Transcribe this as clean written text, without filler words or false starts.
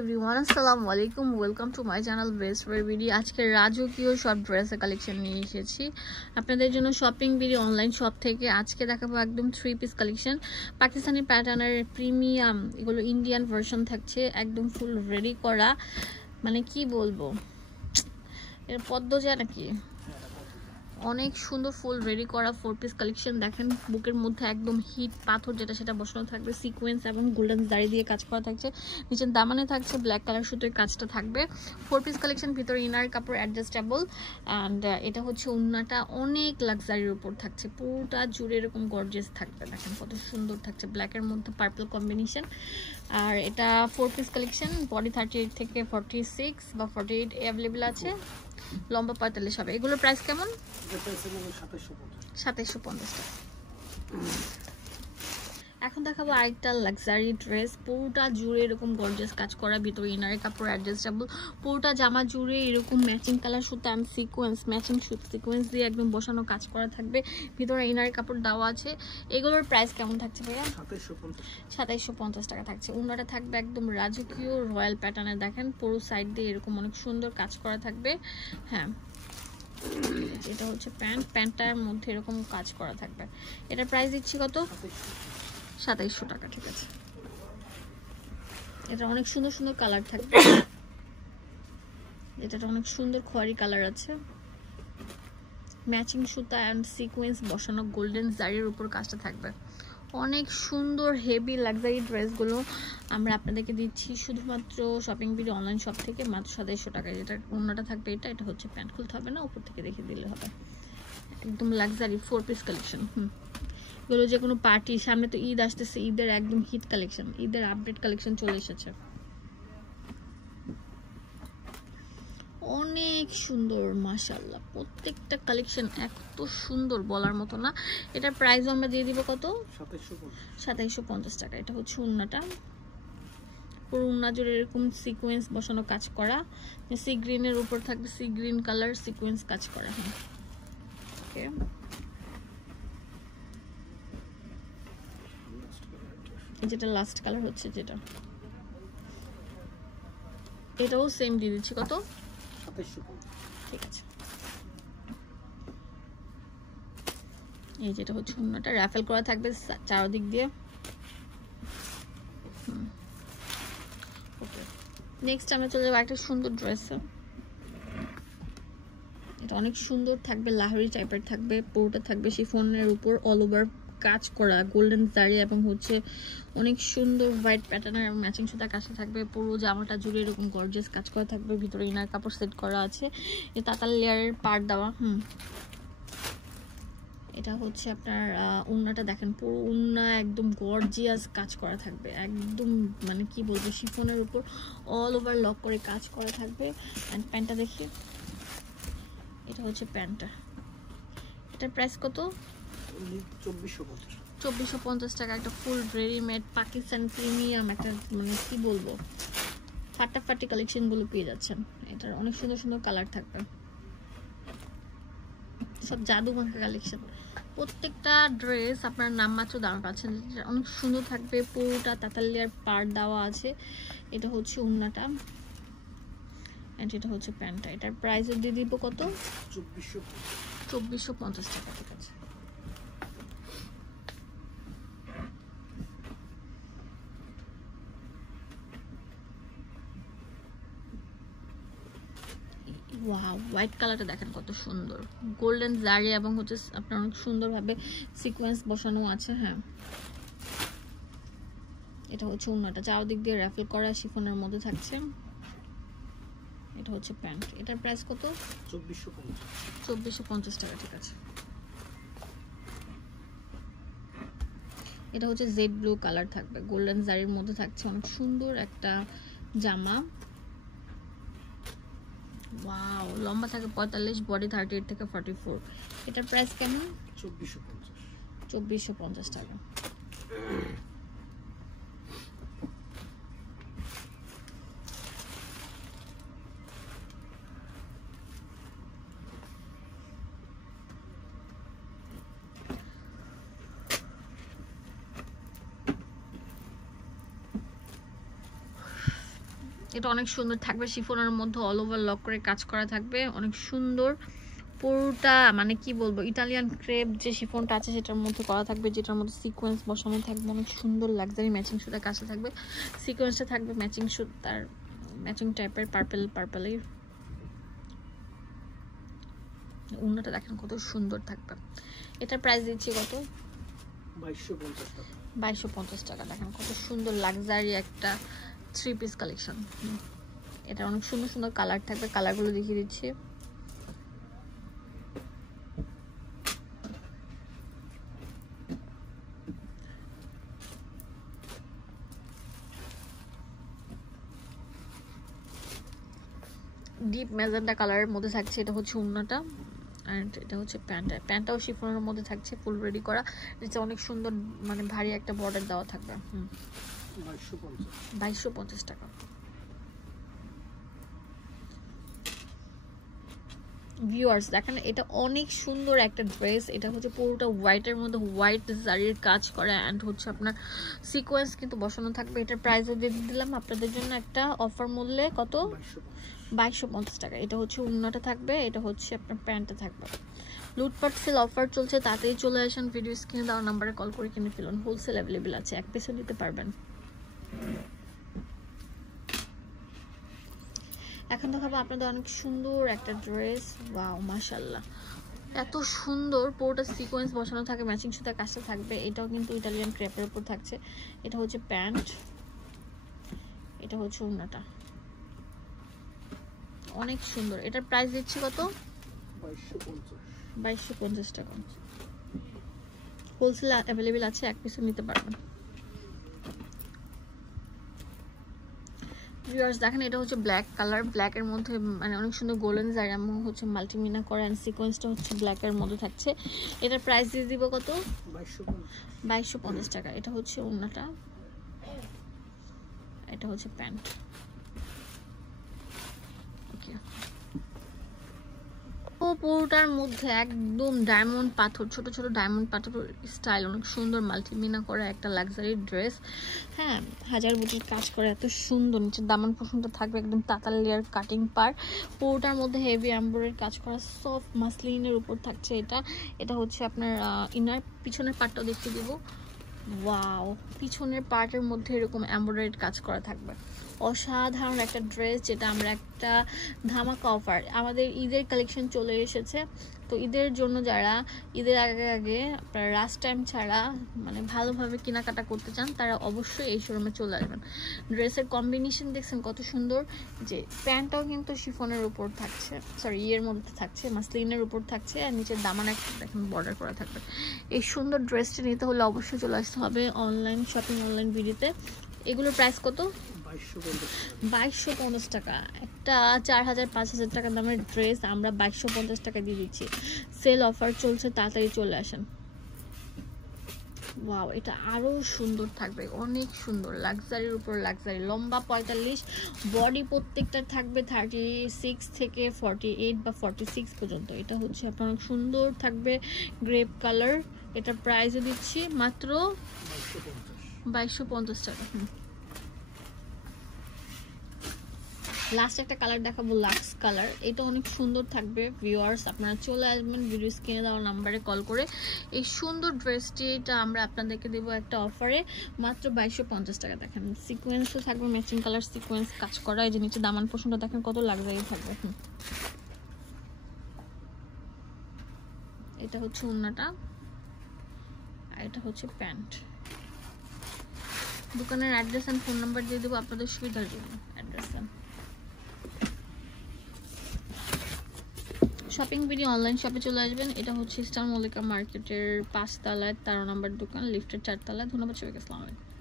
Everyone আসসালামু আলাইকুম welcome to my channel best way BD. আজকে রাজকীয় সব ড্রেসের কালেকশন নিয়ে এসেছি আপনাদের জন্য শপিং বিডি অনলাইন শপ থেকে। আজকে দেখাবো একদম 3 পিস কালেকশন, পাকিস্তানি প্যাটার্নের প্রিমিয়াম, এগুলো ইন্ডিয়ান ভার্সন থাকছে, একদম ফুল রেডি করা, মানে কি বলবো, এর পদ্মজা নাকি, অনেক সুন্দর ফুল রেডি করা 4 পিস কালেকশন। দেখেন বুকের মধ্যে একদম হিট পাথর যেটা সেটা বসানো থাকবে, সিকোয়েন্স এবং গোল্ডেন দাড়ি দিয়ে কাজ করা থাকছে, নিচের দামানে থাকছে ব্ল্যাক কালার সুতোর কাজটা থাকবে। 4 পিস কালেকশন, ভিতরে ইনার কাপড় অ্যাডজাস্টেবল অ্যান্ড এটা হচ্ছে ওড়নাটা অনেক লাক্সারির উপর থাকছে, পুরোটা জুড়ে এরকম গর্জিয়াস থাকবে। দেখেন কত সুন্দর থাকছে, ব্ল্যাকের মধ্যে পার্পল কম্বিনেশন। আর এটা 4 পিস কালেকশন, বডি 38 থেকে 46 বা 48 অ্যাভেলেবেল আছে, লম্বা 45 হবে। এগুলোর প্রাইস কেমন? 2750 টাকা। এখন দেখাবো আরেকটা লাক্সারি ড্রেস, পুরোটা জুড়ে এরকম গর্জিয়াস কাজ করা, ভিতরে ইনারের কাপড় অ্যাডজাস্টেবল, পুরোটা জামা জুড়ে এরকম ম্যাচিং কালার সুতা অ্যান্ড সিকোয়েন্স, ম্যাচিং সিকোয়েন্স দিয়ে একদম বসানো কাজ করা থাকবে, ভিতরে ইনারের কাপড় দেওয়া আছে। এগুলোর প্রাইস কেমন থাকছে ভাইয়া? 2750 টাকা থাকছে। ওড়নাটা থাকবে একদম রাজকীয় রয়্যাল প্যাটার্নে, দেখেন পুরো সাইড দিয়ে এরকম অনেক সুন্দর কাজ করা থাকবে। হ্যাঁ, এটা হচ্ছে প্যান্টটার মধ্যে এরকম কাজ করা থাকবে। এটার প্রাইস দিচ্ছি কত? 2700 টাকা। ঠিক আছে, এটা অনেক সুন্দর সুন্দর কালার থাকবে, এটাটা অনেক সুন্দর খয়েরি কালার আছে, ম্যাচিং সুতা অ্যান্ড সিকোয়েন্স বসানো গোল্ডেন জারির উপর কাজটা থাকবে। অনেক সুন্দর হেভি লাক্সারি ড্রেসগুলো আমরা আপনাদেরকে দিচ্ছি শুধুমাত্র শপিং বিডি অনলাইন শপ থেকে মাত্র 2700 টাকায়। যেটা অন্যটা থাকবে এটা হচ্ছে প্যান্ট, খুলতে হবে না, উপর থেকে দেখে দিলে হবে। একদম লাক্সারি 4 পিস কালেকশন। এগুলো যে কোনো পার্টি, সামনে তো ঈদ আসতেছে, ঈদের একদম হিট কালেকশন, ঈদের আপডেট কালেকশন চলে এসেছে, অনেক সুন্দর মাশাআল্লাহ, প্রত্যেকটা কালেকশন এত সুন্দর বলার মতো না। এটার প্রাইস আমরা দিয়ে দিব কত? 2750 টাকা। এটা হচ্ছে ওড়নাটা, পুরো ওড়না জুড়ে এরকম সিকোয়েন্স বসানো কাজ করা, সি গ্রিনের উপর থাকবে সি গ্রিন কালার সিকোয়েন্স কাজ করা। হ্যাঁ, ওকে, যেটা লাস্ট কালার হচ্ছে যেটা, এটাও সেম দিয়ে দিচ্ছি কত? 2750। ঠিক আছে, এই যেটা হচ্ছে ওড়নাটা, রাফেল করা থাকবে চারদিক দিয়ে। ওকে, নেক্সট আমরা চলে যাবো একটা সুন্দর ড্রেস, এটা অনেক সুন্দর থাকবে, লাহোরি টাইপের থাকবে, পুরোটা থাকবে শিফনের উপর অল ওভার কাজ করা গোল্ডেন জারি এবং হচ্ছে অনেক সুন্দর হোয়াইট প্যাটার্নের ম্যাচিং সুতা কাজটা থাকবে, পুরো জামাটা জুড়ে এরকম গর্জিয়াস কাজ করা থাকবে, ভিতরে ইনার কাপড় সেট করা আছে, এই তাতাল লেয়ারের পার্ট দেওয়া। এটা হচ্ছে আপনার ওড়নাটা, দেখেন পুরো ওড়না একদম গর্জিয়াস কাজ করা থাকবে, একদম মানে কি বলবো, শিফনের উপর অল ওভার লক করে কাজ করা থাকবে। অ্যান্ড প্যান্টটা দেখি, এটা হচ্ছে প্যান্টটা, এটার প্রাইস কত? 2450 টাকা। একটা ফুল রেডিমেড পাকিস্তান প্রিমিয়াম একটা, মানে কি বলবো, ফাটাফাটি কালেকশনগুলো পেয়ে যাচ্ছেন। এটার অনেক সুন্দর সুন্দর কালার থাকবে, সব জাদু মাখা কালেকশন। প্রত্যেকটা ড্রেস আপনার নামমাত্র দাম পাচ্ছেন, অনেক সুন্দর থাকবে, পুরোটা তাতালিয়ার পার্ট দেওয়া আছে। এটা হচ্ছে ওড়নাটা এন্ড এটা হচ্ছে প্যান্টটা। এটার প্রাইস দিয়ে দিব কত? 2450 টাকা। ঠিক আছে, ওয়াও, হোয়াইট কালারটা দেখেন কত সুন্দর, গোল্ডেন জারি এবং হচ্ছে আপনার অনেক সুন্দরভাবে সিকোয়েন্স বসানো আছে। হ্যাঁ, এটা হচ্ছে ওড়নাটা, চারদিক দিয়ে রাফেল করা শিফনের মধ্যে থাকছে। এটা হচ্ছে প্যান্ট, এটার প্রাইস কত? 2450 টাকা। ঠিক আছে, এটা হচ্ছে জেড ব্লু কালার থাকবে, গোল্ডেন জারির মধ্যে থাকছে, অনেক সুন্দর একটা জামা। ওয়াও, লম্বা থাকে 45, বডি 38 থেকে 44। এটার প্রাইস কেমন? 2450 টাকা। এটা অনেক সুন্দর থাকবে, শিফনের মধ্যে অল ওভার লক করে কাজ করা থাকবে, অনেক সুন্দর পুরোটা। মানে কি বলবো, ইটালিয়ান ক্রেপ যে শিফনটা আছে সেটার মধ্যে করা থাকবে, যেটার মধ্যে সিকোয়েন্স বসানো থাকবে, অনেক সুন্দর লাক্সারি ম্যাচিং সুতা কাছে থাকবে, সিকোয়েন্সটা থাকবে ম্যাচিং সুতার, ম্যাচিং টাইপের পার্পলের। উন্নটা দেখেন কত সুন্দর থাকবে। এটার প্রাইস দিচ্ছি কত? 2250 টাকা। 2250 টাকা। দেখেন কত সুন্দর লাক্সারি একটা 3 পিস কালেকশন। এটা অনেক সুন্দর সুন্দর কালার থাকবে, কালারগুলো দেখিয়ে দিচ্ছি। ডিপ ম্যাজেন্টা কালারের মধ্যে থাকছে, এটা হচ্ছে উন্নাটা, অ্যান্ড এটা হচ্ছে প্যান্টটাও শিফনের মধ্যে থাকছে, ফুল রেডি করা। এটা অনেক সুন্দর মানে ভারী একটা বর্ডার দেওয়া থাকবে। 2250 টাকা। ভিউয়ার্স দেখেন, এটা অনেক সুন্দর একটা ড্রেস। এটা হচ্ছে পুরোটা হোয়াইটের মধ্যে হোয়াইট জারির কাজ করা, অ্যান্ড হচ্ছে আপনার সিকোয়েন্স কিন্তু বসানো থাকবে। এটার প্রাইসও দিয়ে দিলাম আপনাদের জন্য একটা অফার মূল্যে, কত? 2250 টাকা। এটা হচ্ছে উন্নাটা থাকবে, এটা হচ্ছে আপনার প্যান্টটা থাকবে। লুটপাট সেল অফার চলছে, তাতেই চলে আসেন, ভিডিও স্ক্রিনে দেওয়া নাম্বারে কল করে কিনে ফেলুন। হোলসেল অ্যাভেলেবেল আছে, 1 পিসও নিতে পারবেন। এখন দেখাবো আপনাদের অনেক সুন্দর একটা ড্রেস। ওয়াও মাশাআল্লাহ, এত সুন্দর, পুরোটা সিকোয়েন্স বসানো থাকে, ম্যাচিং সুতা কাজটা থাকবে। এটাও কিন্তু ইটালিয়ান ক্রেপের উপর থাকছে। এটা হচ্ছে প্যান্ট, এটা হচ্ছে উন্নাটা, অনেক সুন্দর। এটার প্রাইস দিচ্ছি কত? 2250 টাকা। হোলসেল অ্যাভেলেবেল আছে, 1 পিসও নিতে পারবেন। ভিউয়ার্স দেখেন, এটা হচ্ছে ব্ল্যাক কালার, ব্ল্যাকের মধ্যে মানে অনেক সুন্দর গোল্ডেন জারি এবং হচ্ছে মাল্টিমিনা করা, এন্ড সিকোয়েন্সটা হচ্ছে ব্ল্যাকের মধ্যে থাকছে। এটার প্রাইস দিয়ে দিব কত? 2250 টাকা। এটা হচ্ছে উন্নাটা, এটা হচ্ছে প্যান্ট। ওকে, পুরোটার মধ্যে একদম ডায়মন্ড পাথর, ছোট ছোট ডায়মন্ড পাথর স্টাইল, অনেক সুন্দর মাল্টিমিনা করা একটা লাক্সারি ড্রেস। হ্যাঁ, হাজার বুটির কাজ করে, এত সুন্দর। নিচের দামান পর্যন্ত থাকবে একদম তাতাল লেয়ার কাটিং পার, পুরোটার মধ্যে হেভি এমব্রয়ডারি কাজ করা, সফট মাসলিনের উপর থাকছে। এটা হচ্ছে আপনার ইনার, পিছনের পার্টটাও দেখিয়ে দিব। ওয়াও, পিছনের পার্টের মধ্যে এরকম এমব্রয়ডারি কাজ করা থাকবে, অসাধারণ একটা ড্রেস, যেটা আমরা একটা ধামাকা অফার, আমাদের ঈদের কালেকশন চলে এসেছে। তো ঈদের জন্য যারা ঈদের আগে আগে আপনারা লাস্ট টাইম ছাড়া মানে ভালোভাবে কেনাকাটা করতে চান, তারা অবশ্যই এই শোরুমে চলে আসবেন। ড্রেসের কম্বিনেশন দেখছেন কত সুন্দর, যে প্যান্টটাও কিন্তু শিফনের উপর থাকছে, সরি ইয়ের মধ্যে থাকছে, মাসলিনের উপর থাকছে, আর নিচের দামান একটা দেখেন বর্ডার করা থাকবে। এই সুন্দর ড্রেসটা নিতে হলে অবশ্যই চলে আসতে হবে অনলাইন শপিং, অনলাইন ভিডিওতে। এগুলোর প্রাইস কত? 2250 টাকা। একটা 4000-5000 টাকা দামের ড্রেস আমরা 2250 টাকা দিয়ে দিচ্ছি। সেল অফার চলছে, তাড়াতাড়ি চলে আসেন। ওয়াও, এটা আরো সুন্দর থাকবে, অনেক সুন্দর, লাক্সারির উপর লাক্সারি। লম্বা 45, বডি প্রত্যেকটা থাকবে 36 থেকে 48 বা 46 পর্যন্ত। এটা হচ্ছে আপনার অনেক সুন্দর থাকবে, গ্রেপ কালার। এটা প্রাইসও দিচ্ছি মাত্র 2250 টাকা। লাস্ট একটা কালার দেখাবো, লাক্স কালার। এটা অনেক সুন্দর থাকবে। ভিউয়ার্স আপনারা চলে আসবেন, ভিডিও স্ক্রিনে দেওয়া নাম্বারে কল করে। এই সুন্দর ড্রেসটি এটা আমরা আপনাদেরকে দেবো একটা অফারে মাত্র 2250 টাকা। দেখেন সিকোয়েন্সও থাকবে, ম্যাচিং কালার সিকোয়েন্স কাজ করা। এই যে নিচে দামান পোর্শনটা দেখেন কত লাক্সারি থাকবে। এটা হচ্ছে উন্নাটা, আর এটা হচ্ছে প্যান্ট। দোকানের অ্যাড্রেস এন্ড ফোন নাম্বার দিয়ে দেবো আপনাদের সুবিধার জন্য। অ্যাড্রেস শপিং ভিডিও অনলাইন শপে চলে আসবেন। এটা হচ্ছে স্টার মল্লিকা মার্কেটের 5 তলায় 13 নম্বর দোকান, লিফটের 4 তলায়। ধন্যবাদ সবাইকে, আসসালামু আলাইকুম।